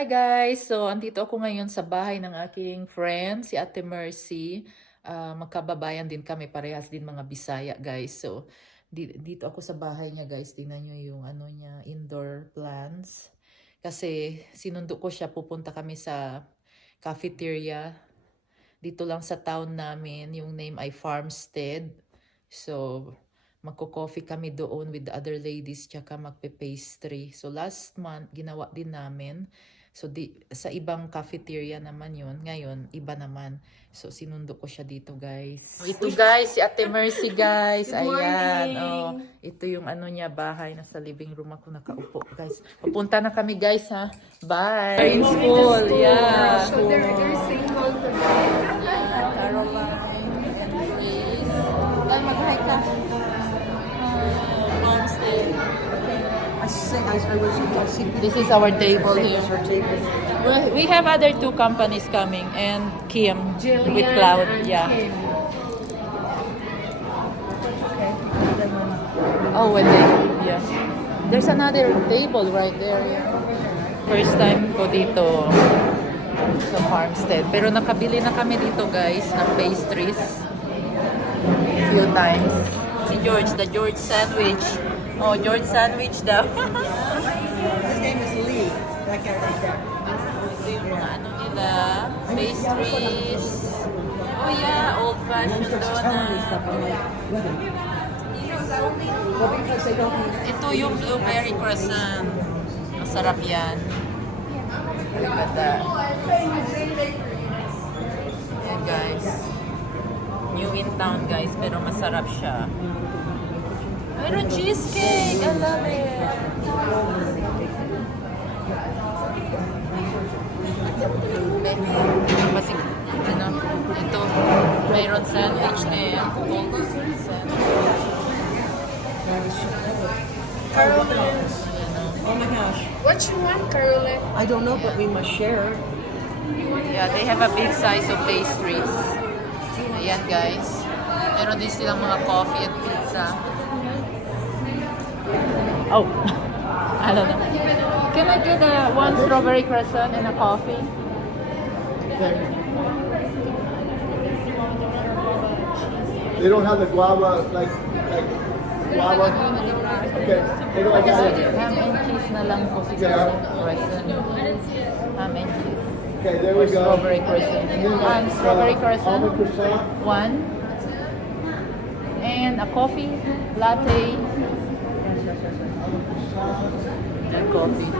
Hi guys! So, andito ako ngayon sa bahay ng aking friend, si Ate Mercy. Magkababayan din kami, parehas din mga Bisaya guys. So, dito ako sa bahay niya guys. Tingnan nyo yung ano niya, indoor plants. Kasi sinundo ko siya, pupunta kami sa cafeteria. Dito lang sa town namin, yung name ay Farmstead. So, magko-coffee kami doon with the other ladies tsaka magpe-pastry. So, last month, ginawa din namin. So, sa ibang cafeteria naman yun. Ngayon, iba naman. So, sinundo ko siya dito, guys. So, ito, guys, si Ate Mercy, guys. Good Ayan. morning! Oh, ito yung ano niya, bahay. Nasa living room ako nakaupo, guys. Papunta na kami, guys, ha? Bye! In school, yeah. So they're single today. Caroline and Grace. Ay, mag-hi ka. Farmstead. This is our table here. We have other two companies coming and Kim with Cloud. Yeah. Oh, when they yeah. There's another table right there. Yeah. First time ko dito sa Farmstead. Pero nakabili na kami dito guys ng pastries. Few times. Si George, the George sandwich. Oh, George sandwich daw. His name is Lee. That guy right there. Ito yung mga ano nila, pastries. Oh yeah, old-fashioned donut. Well, because they don't eat. Ito yung blueberry croissant. Masarap yan. Look at that. Yan guys. New in town guys, pero masarap siya. Mayroon cheesecake! I love it! Kasi, ano, ito, mayroon sandwich din. Golden sandwich. Caroline. Oh my gosh. What you want, Caroline? I don't know, but we must share. Yeah, they have a big size of pastries. Ayan guys. Meron din silang mga coffee at pizza. Oh, I don't know. Can I get one strawberry croissant and a coffee? They don't have the guava like guava. Okay, they don't have it. Ham and cheese na lang po siguro. Croissant. Ham and cheese. Okay, there we go. Strawberry croissant. One strawberry croissant. Almond croissant. One. And a coffee, latte. And coffee.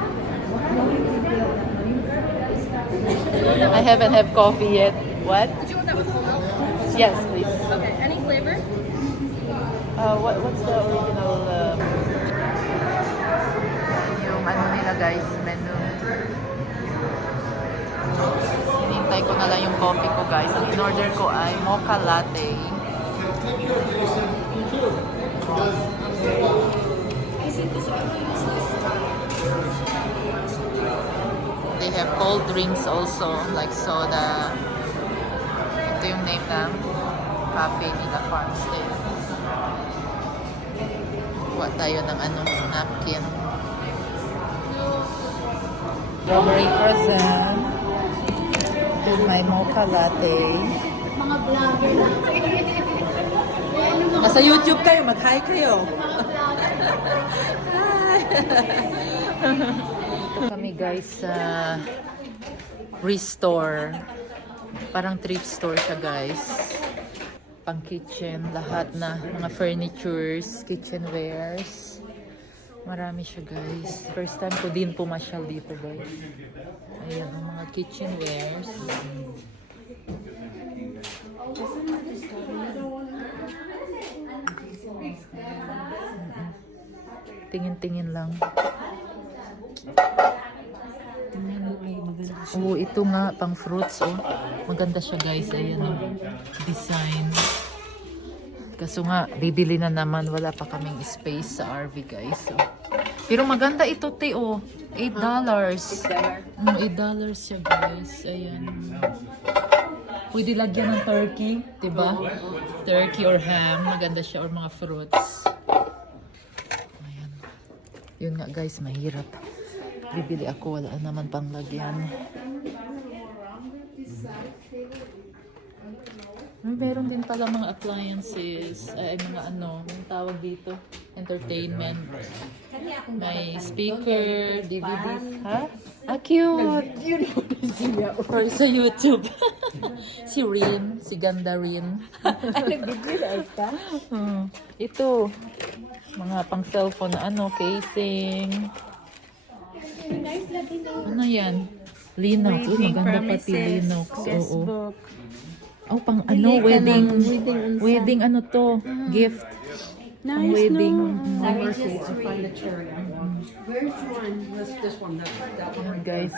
I haven't had coffee yet. What? Did you want that with whole milk? Yes, please. Okay, any flavor? What's the original yung ano nila guys, menu. Hinintay ko na lang yung coffee ko guys. Ang in-order ko ay mocha latte. They have cold drinks also, like soda. Ito yung name ng cafe nila, Farmstead. Kuha tayo ng ano, napkin. Strawberry croissant. With my mocha latte. Mga vlogger lang. Nasa YouTube kayo, mag-hi kayo. Ito kami guys sa Restore. Parang thrift store siya guys. Pang kitchen, lahat na mga furnitures, kitchenwares. Marami siya guys. First time ko din pumasyal dito guys. Ayan ang mga kitchenwares. Tingin-tingin lang. Oh, ito nga pang fruits oh. Maganda siya guys. Ayan oh. Design. Kaso nga bibili na naman, wala pa kaming space sa RV guys. So. Pero maganda ito te oh. $8. $8 siya guys. Ayan. Pwede lagyan ng turkey, 'di ba? Turkey or ham, maganda siya, or mga fruits. Ayan. Yun nga guys, mahirap. Bibili ako, wala naman pang lagyan. Meron din pala mga appliances, ay mga ano, yung tawag dito, entertainment. May speaker, DVDs. Ha? Ah, cute! Or sa YouTube. Si Rin, si Ganda Rin. Ito, mga pang cellphone na ano, casing. Ano yan? Linux. Uy, maganda pati Linux. Oo. Oh, pang ano, wedding ano to, gift. Pang wedding. Furniture. Where's one? This one. That one. Ayan, guys.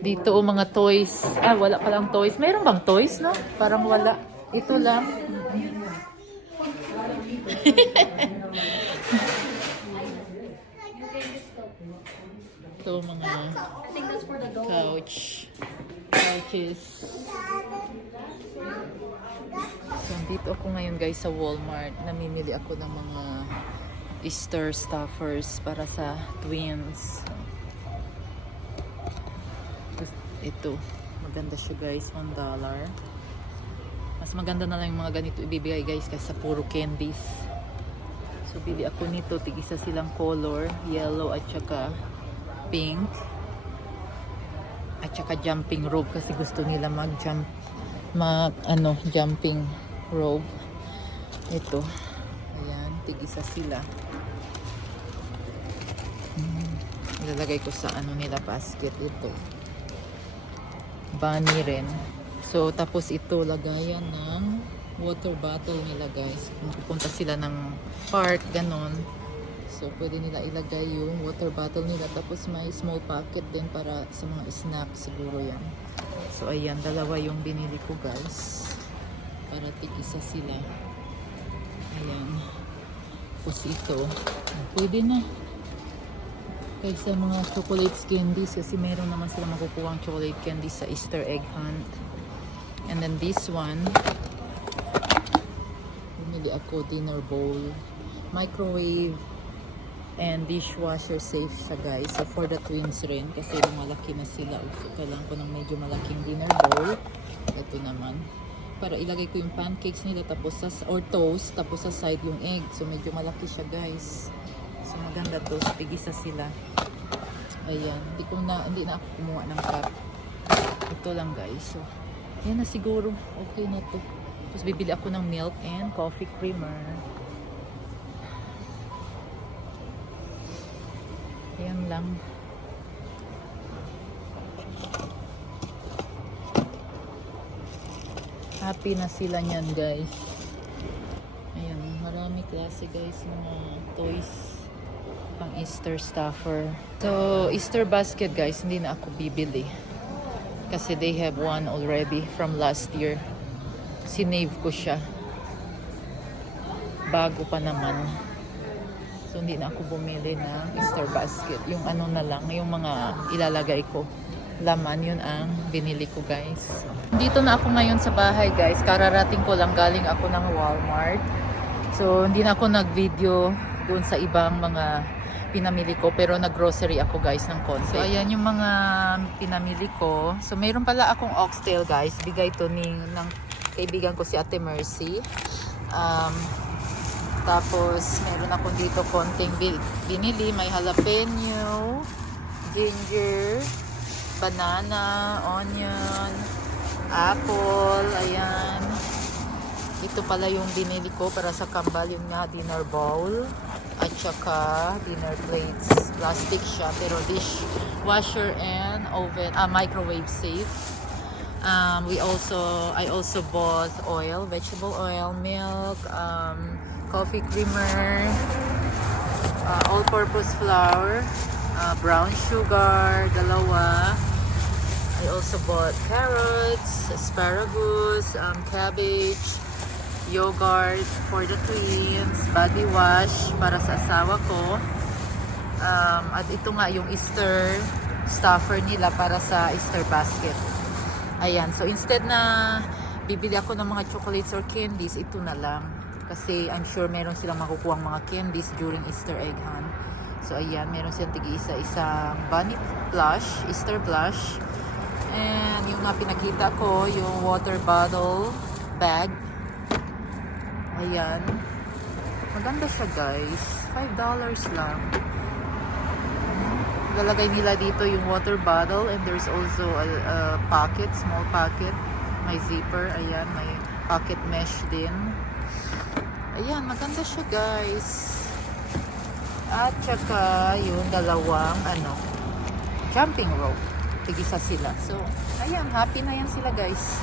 Dito mga toys. Ah, wala palang toys. Meron bang toys, no? Parang wala. Ito lang. Ito mga couches. So, dito ako ngayon guys sa Walmart. Namimili ako ng mga Easter stuffers para sa twins. Ito, maganda siya guys, $1. Mas maganda na lang yung mga ganito ibibigay guys kasi sa puro candies. So bili ako nito, tig-isa silang color, yellow at saka pink. At saka jumping rope kasi gusto nila mag-jump, jumping rope. Ito. Ayan, tig-isa sila. Ilalagay ko sa ano nila basket ito. Bunny rin. So, tapos ito, lagayan ng water bottle nila guys. Kung pupunta sila ng park, ganon. So, pwede nila ilagay yung water bottle nila. Tapos may small pocket din para sa mga snacks siguro yan. So, ayan, dalawa yung binili ko guys. Para tig-isa sila. Ayan. Tapos ito, pwede na. Kaysa mga chocolate candies kasi meron naman sila makukuha ang chocolate candies sa Easter egg hunt. And then this one, bumili ako dinner bowl, microwave, and dishwasher safe siya guys. So for the twins rin kasi malaki na sila. Kailangan ko ng medyo malaking dinner bowl. Ito naman. Para ilagay ko yung pancakes nila tapos or toast tapos sa side yung egg. So medyo malaki siya guys. So maganda to, tig-isa sila. Ayan, hindi na ako kumuha ng cup. Ito lang guys. So, yan na siguro. Okay na to. Tapos bibili ako ng milk and coffee creamer. Ayan lang. Happy na sila niyan guys. Ayan, marami klase guys ng mga toys pang Easter stuffer. So, Easter basket guys, hindi na ako bibili. Kasi they have one already from last year. Sinave ko siya. Bago pa naman. So, hindi na ako bumili ng Easter basket. Yung ano na lang, yung mga ilalagay ko. Laman, yun ang binili ko guys. Dito na ako ngayon sa bahay guys. Kararating ko lang, galing ako ng Walmart. So, hindi na ako nag-video doon sa ibang mga pinamili ko. Pero nag-grocery ako guys ng konti. So, ayan yung mga pinamili ko. So, mayroon pala akong oxtail guys. Bigay to ng kaibigan ko si Ate Mercy. Tapos, meron ako dito konting binili. May jalapeno, ginger, banana, onion, apple, ayan. Ito pala yung binili ko para sa kambal, yung nga dinner bowl at saka dinner plates. Plastic siya pero dishwasher and oven, microwave safe. I also bought oil, vegetable oil, milk, coffee creamer, all-purpose flour, brown sugar, dalawa. I also bought carrots, asparagus, cabbage, yogurt for the twins, body wash para sa asawa ko. At ito nga yung Easter stuffer nila para sa Easter basket. Ayan, so instead na bibili ako ng mga chocolates or candies, ito na lang. Kasi I'm sure meron silang makukuha mga candies during Easter egg hunt. So, ayan, meron siyang isang bunny plush, Easter plush. And yung nga pinakita ko, yung water bottle bag. Ayan. Maganda siya, guys. $5 lang. Lalagay nila dito yung water bottle and there's also a pocket, small pocket. May zipper. Ayan, may pocket mesh din. Ayan, maganda siya, guys. At saka yung dalawang jumping rope. Tigisa sila. So, ayan, happy na yan sila, guys.